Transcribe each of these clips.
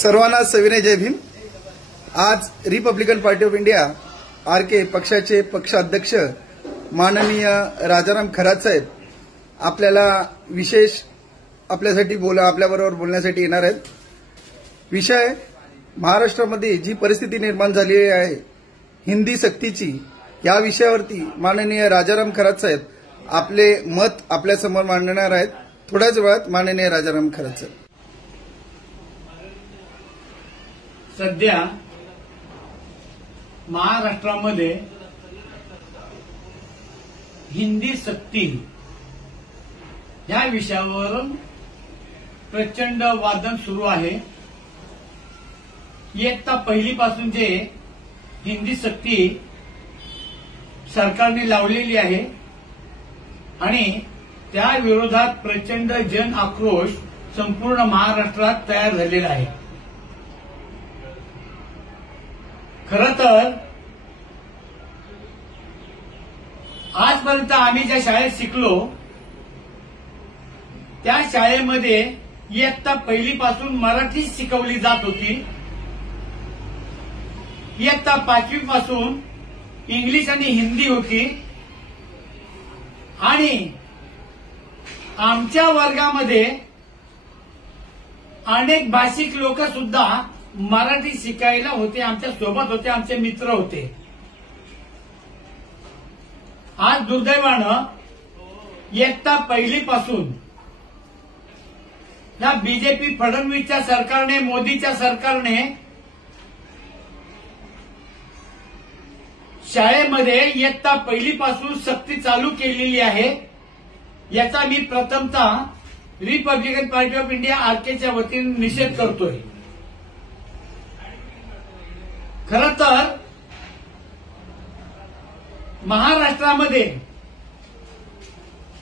सर्वांना सविनय जय भीम। आज Republican Party of India RK पक्षाचे पक्षाध्यक्ष माननीय राजाराम खरात साहेब आपल्याला विशेष आपल्याबरोबर बोलण्यासाठी येणार आहेत। विषय महाराष्ट्रामध्ये जी परिस्थिती निर्माण झाली आहे हिंदी सक्तीची, या विषयावरती माननीय राजाराम खरात साहेब आपले मत आपल्यासमोर मांडणार आहेत। थोड्याच वेळात माननीय राजाराम खरात साहेब। सध्या महाराष्ट्रामध्ये हिंदी सक्ती या विषयावर प्रचंड वादन सुरू आहे। इयत्ता पहिलीपासून जे हिंदी सक्ती सरकारने लावलेली आहे आणि त्या विरोधात प्रचंड जन आक्रोश संपूर्ण महाराष्ट्रात तयार झालेला आहे। खरं तर आजपर्यंत आम्ही ज्या शाळेत शिकलो त्या शाळेमध्ये इयत्ता पहिलीपासून मराठी शिकवली जात होती। इयत्ता पाचवीपासून इंग्लिश आणि हिंदी होती आणि आमच्या वर्गामध्ये अनेक भाषिक लोक सुद्धा मराठी शिकायला होते, आमच्या सोबत होते, आमचे मित्र होते। आज दुर्दैवानं इयत्ता पहिलीपासून या बीजेपी फडणवीसच्या सरकारने, मोदीच्या सरकारने शाळेमध्ये इयत्ता पहिलीपासून सक्ती चालू केलेली आहे। याचा मी प्रथमतः रिपब्लिकन पार्टी ऑफ इंडिया आरकेच्या वतीने निषेध करतोय। खरं तर महाराष्ट्रामध्ये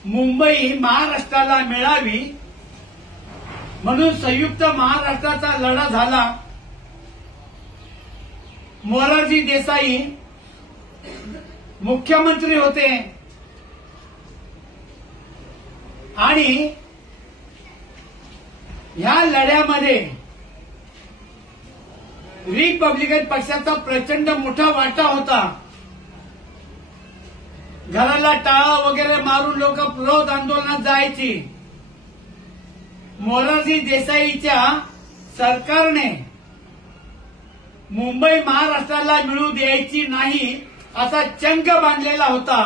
मुंबई महाराष्ट्राला मिळावी म्हणून संयुक्त महाराष्ट्राचा लढा झाला। मोरारजी देसाई मुख्यमंत्री होते आणि ह्या लढ्यामध्ये रिपब्लिकन पक्षाचा प्रचंड मोठा वाटा होता। घराला टाळा वगैरे मारून लोक विरोध आंदोलनात जायची। मोरारजी देसाईच्या सरकारने मुंबई महाराष्ट्राला मिळू द्यायची नाही असा चंग बांधलेला होता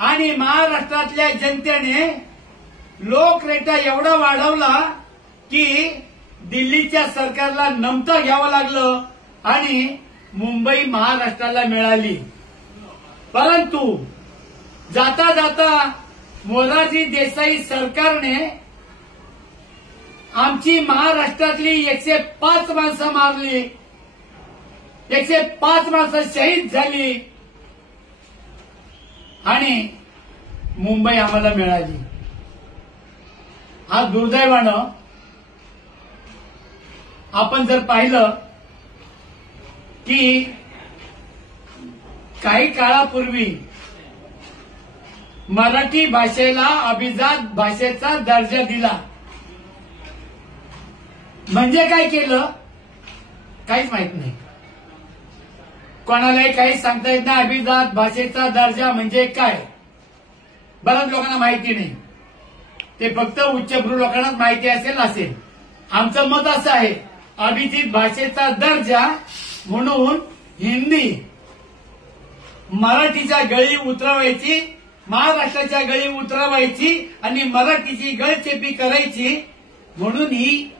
आणि महाराष्ट्रातल्या जनतेने लोकरेटा एवढा वाढवला की दिल्लीच्या सरकारला नमतं घ्यावं लागलं आणि मुंबई महाराष्ट्राला मिळाली। परंतु जाता जाता मोरारजी देसाई सरकारने आमची महाराष्ट्रातली 105 माणसं मारली, 105 माणसं शहीद झाली आणि मुंबई आम्हाला मिळाली। आज दुर्दैवानं आपण जर पाहिलं की काही काळापूर्वी मराठी भाषेला अभिजात भाषेचा दर्जा दिला। म्हणजे काय केलं काहीच माहित नाही, कोणालाही काही सांगता येत नाही। अभिजात भाषेचा दर्जा म्हणजे काय बऱ्याच लोकांना माहिती नाही, ते फक्त उच्चभ्रू लोकांनाच माहिती असेल। आमचं मत असं आहे, अभिजित भाषेचा दर्जा म्हणून हिंदी मराठीच्या गळी उतरवायची, महाराष्ट्राच्या गळी उतरवायची आणि मराठीची गळचेपी करायची म्हणून ही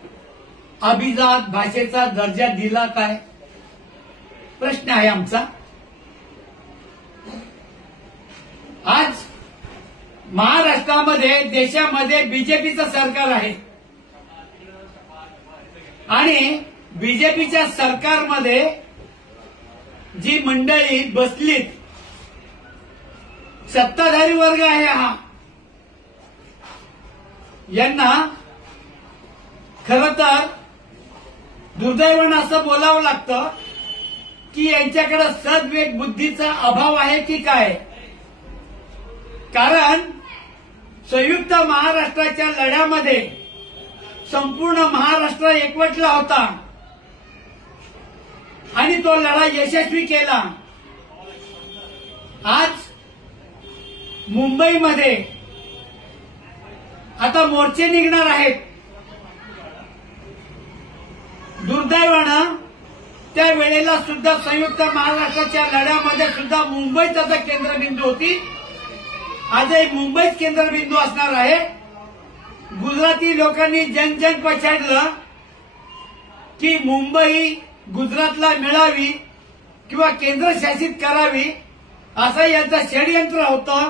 अभिजात भाषेचा दर्जा दिला काय प्रश्न आहे आमचा। आज महाराष्ट्रामध्ये देशामध्ये बीजेपीचं सरकार आहे आणि बीजेपीच्या सरकारमध्ये जी मंडळी बसलीत, सत्ताधारी वर्ग आहे हा, यांना खरं तर दुर्दैवानं असं बोलावं लागतं की यांच्याकडे सद्विवेक बुद्धीचा अभाव आहे की काय। कारण संयुक्त महाराष्ट्राच्या लढ्यामध्ये संपूर्ण महाराष्ट्र एकवटला होता आणि तो लढा यशस्वी केला. आज मुंबईमध्ये आता मोर्चे निघणार आहेत. दुर्दैवानं त्या वेळेला सुद्धा संयुक्त महाराष्ट्राच्या लढ्यामध्ये सुद्धा मुंबईच आता केंद्रबिंदू होती. आजही मुंबईच केंद्रबिंदू असणार आहे. गुजराती लोकांनी जन पछाडलं की मुंबई गुजरातला मिळावी किंवा केंद्रशासित करावी असं यांचं षडयंत्र होतं.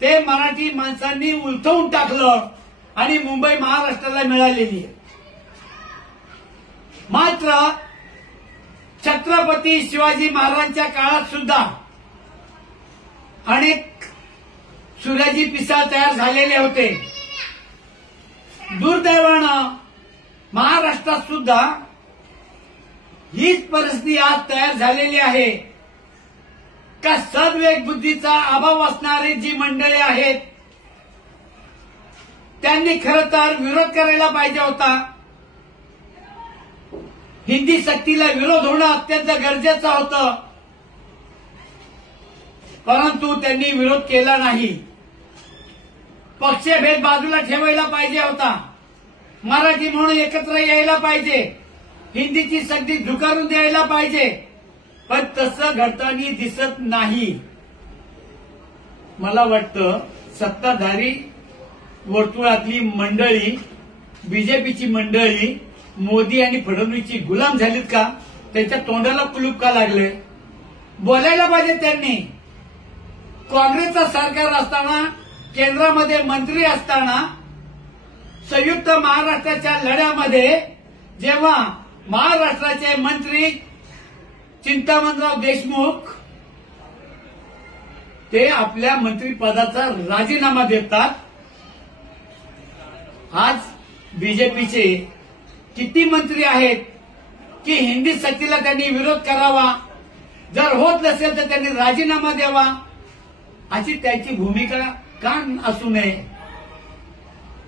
ते मराठी माणसांनी उलथवून टाकलं आणि मुंबई महाराष्ट्राला मिळालेली आहे. मात्र छत्रपती शिवाजी महाराजांच्या काळात सुद्धा अनेक सूर्याजी पिसाळ तयार झालेले होते. दुर्दैवानं महाराष्ट्रात सुद्धा हीच परिस्थिती आज तयार झालेली आहे का सद्विवेक बुद्धीचा अभाव असणारी जी मंडळी आहेत त्यांनी खरं तर विरोध करायला पाहिजे होता. हिंदी सक्तीला विरोध होणं अत्यंत गरजेचं होतं, परंतु त्यांनी विरोध केला नाही. पक्षभेद बाजूला ठेवायला पाहिजे होता. मराठी म्हणून एकत्र यायला पाहिजे. हिंदीची सक्ती झुकारून द्यायला पाहिजे. पण तसं घडताना दिसत नाही. मला वाटतं सत्ताधारी वर्तुळातली मंडळी, बीजेपीची मंडळी मोदी आणि फडणवीसची गुलाम झालीत का? त्यांच्या तोंडाला कुलूप का लागले? बोलायला पाहिजे त्यांनी. काँग्रेसचं सरकार असताना, केंद्रामध्ये मंत्री असताना, संयुक्त महाराष्ट्राच्या लढ्यामध्ये जेव्हा महाराष्ट्राचे मंत्री चिंतामणराव देशमुख ते आपल्या मंत्रिपदाचा राजीनामा देतात. आज बीजेपीचे किती मंत्री आहेत की हिंदी सक्तीला त्यांनी विरोध करावा, जर होत नसेल तर त्यांनी राजीनामा द्यावा, अशी त्यांची भूमिका का असू नये?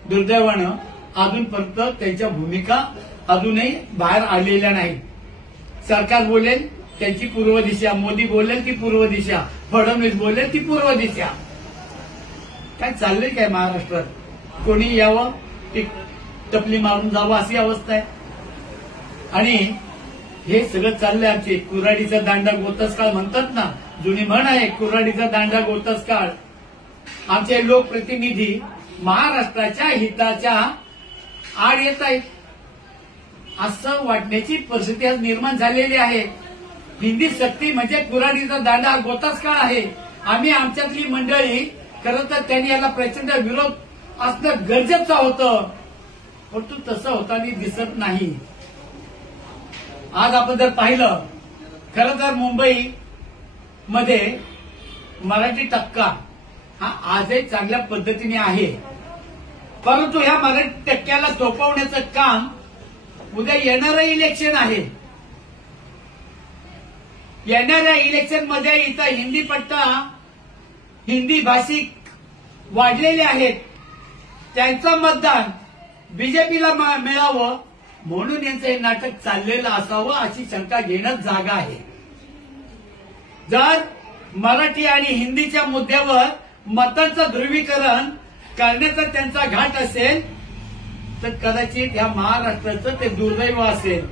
दुर्दैवानं अजूनपर्यंत त्यांच्या भूमिका अजूनही बाहेर आलेल्या नाही. सरकार बोलेल त्यांची पूर्व दिशा, मोदी बोलेल ती पूर्व दिशा, फडणवीस बोलेल ती पूर्व दिशा. काय चाललंय काय महाराष्ट्रात? कोणी यावं ती टपली मारून जावं अशी अवस्था आहे. आणि हे सगळं चाललंय आमचे कुऱ्हाडीचा दांडा गोतस काळ म्हणतात ना, जुनी म्हण आहे, कुऱ्हाडीचा दांडा गोतस काळ. आमचे लोकप्रतिनिधी महाराष्ट्राच्या हिताच्या आड येत आहेत असं वाटण्याची परिस्थिती आज निर्माण झालेली आहे. हिंदी सक्ती म्हणजे कुऱ्हाडीचा दांडा गोताच काळ आहे. आम्ही आमच्यातली मंडळी खरं तर त्यांनी याला प्रचंड विरोध असणं गरजेचं होतं, परंतु तसं होताना दिसत नाही. आज आपण जर पाहिलं, खरं तर मुंबईमध्ये मराठी टक्का हा आजही चांगल्या पद्धतीने आहे, परंतु ह्या मराठी टक्क्याला थोपवण्याचं काम उद्या येणारं इलेक्शन आहे. येणाऱ्या इलेक्शनमध्ये इथं हिंदी पट्टा, हिंदी भाषिक वाढलेले आहेत, त्यांचं मतदान बीजेपीला मिळावं म्हणून यांचं हे नाटक चाललेलं असावं अशी शंका घेणंच जागा आहे. जर मराठी आणि हिंदीच्या मुद्द्यावर मतांचं ध्रुवीकरण करण्याचा त्यांचा घाट असेल तर कदाचित या महाराष्ट्राचं ते दुर्दैव असेल.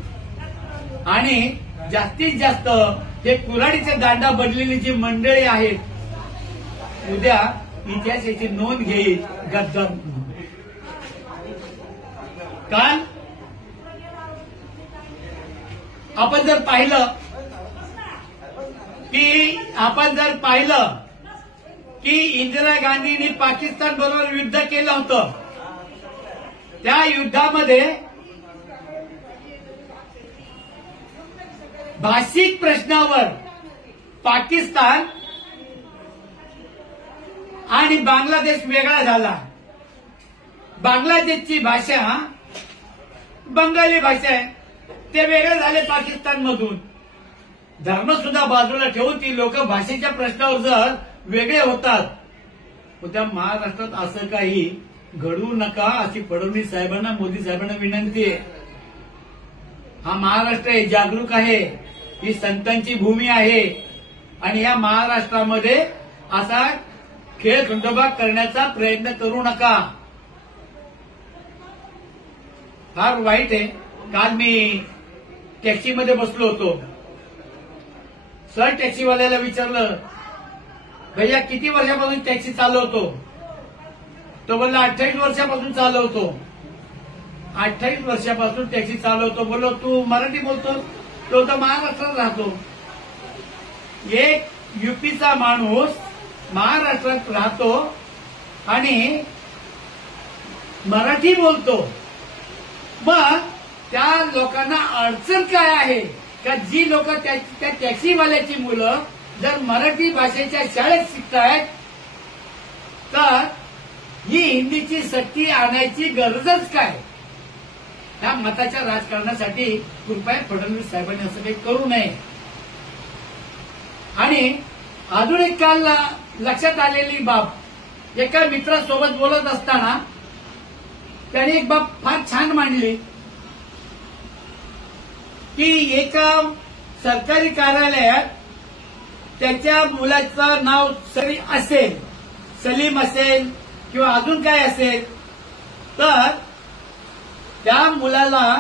आणि जास्तीत जास्त हे कुऱ्हाडीचे दांडा बनलेली जी मंडळी आहेत, उद्या इतिहासाची नोंद घेईल गद्दार. काल आपण जर पाहिलं की इंदिरा गांधींनी पाकिस्तान बरोबर युद्ध केलं होतं. त्या युद्धामध्ये भाषिक प्रश्नावर पाकिस्तान आणि बांगलादेश वेगळा झाला. बांगलादेशची भाषा बंगाली भाषा आहे, ते वेगळे झाले पाकिस्तानमधून. धर्म सुद्धा बाजूला ठेवून ती लोक भाषेच्या प्रश्नावर जर वेगळे होतात, त्या महाराष्ट्रात असं काही घडवू नका अशी फडणवीस साहेबांना, मोदी साहेबांना विनंती आहे. हा महाराष्ट्र आहे, जागरूक आहे. ही संतांची भूमी आहे आणि या महाराष्ट्रामध्ये असा खेळ खंडोबा करण्याचा प्रयत्न करू नका. फार वाईट आहे. काल मी टॅक्सीमध्ये बसलो होतो. सर टॅक्सीवाल्याला विचारलं, भैया किती वर्षापासून टॅक्सी चालवतो? तो बोलला 28 वर्षापासून चालवतो. 28 वर्षापासून टॅक्सी चालवतो. बोललो तू मराठी बोलतो? तो तर महाराष्ट्रात राहतो. एक युपीचा माणूस महाराष्ट्रात राहतो आणि मराठी बोलतो. मग त्या लोकांना अडचण काय आहे का जी लोक त्या टॅक्सीवाल्याची मुलं जर मराठी भाषेच्या शाळेत शिकतायत तर ही हिंदीची सक्ती आणायची गरजच काय? त्या मताच्या राजकारणासाठी कृपया फडणवीस साहेबांनी असं काही करू नये. आणि अजून एक काल लक्षात आलेली बाब, एका मित्रासोबत बोलत असताना त्याने एक बाब फार छान मांडली की एका सरकारी कार्यालयात त्याच्या मुलाचं नाव सलीम असेल किंवा अजून काय असेल तर त्या मुलाला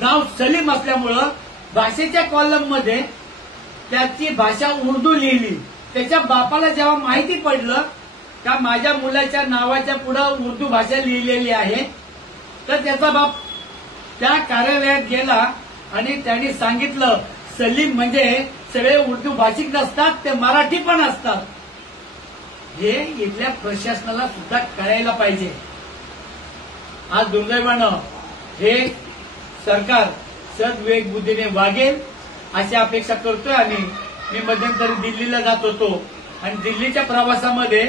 नाव सलीम असल्यामुळं भाषेच्या कॉलममध्ये त्याची भाषा उर्दू लिहिली. त्याच्या बापाला जेव्हा माहिती पडलं का माझ्या मुलाच्या नावाच्या पुढे उर्दू भाषा लिहिलेली आहे तर त्याचा बाप त्या कार्यालयात गेला आणि त्यांनी सांगितलं सलीम म्हणजे सगळे उर्दू भाषिक नसतात, ते मराठी पण असतात. हे इथल्या प्रशासनाला सुद्धा कळायला पाहिजे. आज दुर्दैवानं हे सरकार सद्विवेक बुद्धीने वागेल अशी अपेक्षा करतोय. आणि मी मध्यंतरी दिल्लीला जात होतो आणि दिल्लीच्या प्रवासामध्ये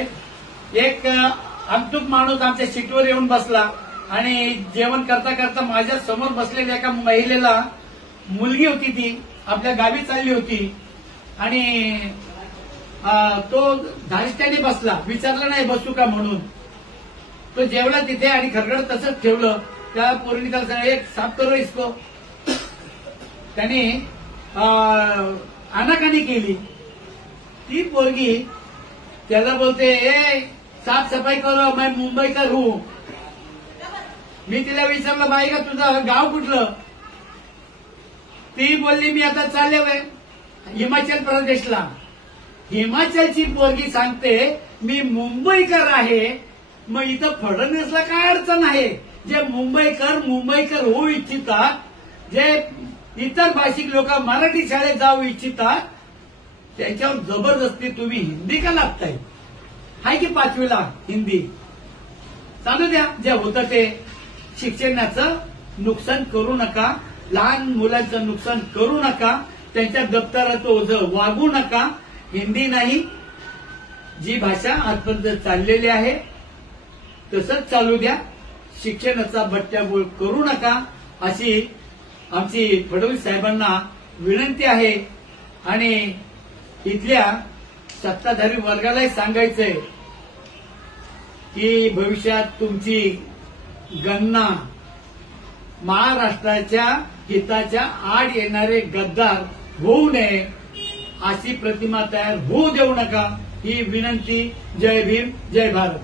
एक अंतुक माणूस आमच्या सीटवर येऊन बसला आणि जेवण करता करता माझ्या समोर बसलेल्या एका महिलेला मुलगी होती, ती आपल्या गावी चालली होती आणि तो धारिष्ट्याने बसला, विचारलं नाही बसू का म्हणून. तो जेवला तिथे आणि खरगड तसंच ठेवलं. त्या पोरीने त्याला सांगितलं, एक साफ करो इसको. त्याने आनाकानी केली. ती पोरगी त्याला बोलते, ए साफ सफाई करो, मैं मुंबईकर हूं. मी तिला विचारलं, बाई का तुझं गाव कुठलं? ती बोलली मी आता चालले हिमाचल प्रदेशला. हिमाचलची पोरगी सांगते मी मुंबईकर आहे. मग इथं फडणवीसला काय अडचण आहे? जे मुंबईकर होऊ इच्छितात, जे इतर भाषिक लोक मराठी शाळेत जाऊ इच्छितात, त्याच्यावर जबरदस्ती तुम्ही हिंदी का लागताय? हाय की 5वीला हिंदी चालू द्या. जे होतं ते शिक्षणाचं नुकसान करू नका, लहान मुलांचं नुकसान करू नका, त्यांच्या दप्तराचं ओझं वागू नका. हिंदी नाही, जी भाषा आजपर्यंत चाललेली आहे तसंच चालू द्या. शिक्षणाचा बट्ट्याबोळ करू नका अशी आमची फडणवीस साहेबांना विनंती आहे. आणि इथल्या सत्ताधारी वर्गालाही सांगायचंय की भविष्यात तुमची गणना महाराष्ट्राच्या हिताच्या आड येणारे गद्दार होऊ नये अशी प्रतिमा तयार होऊ देऊ नका ही विनंती. जय भीम, जय भारत.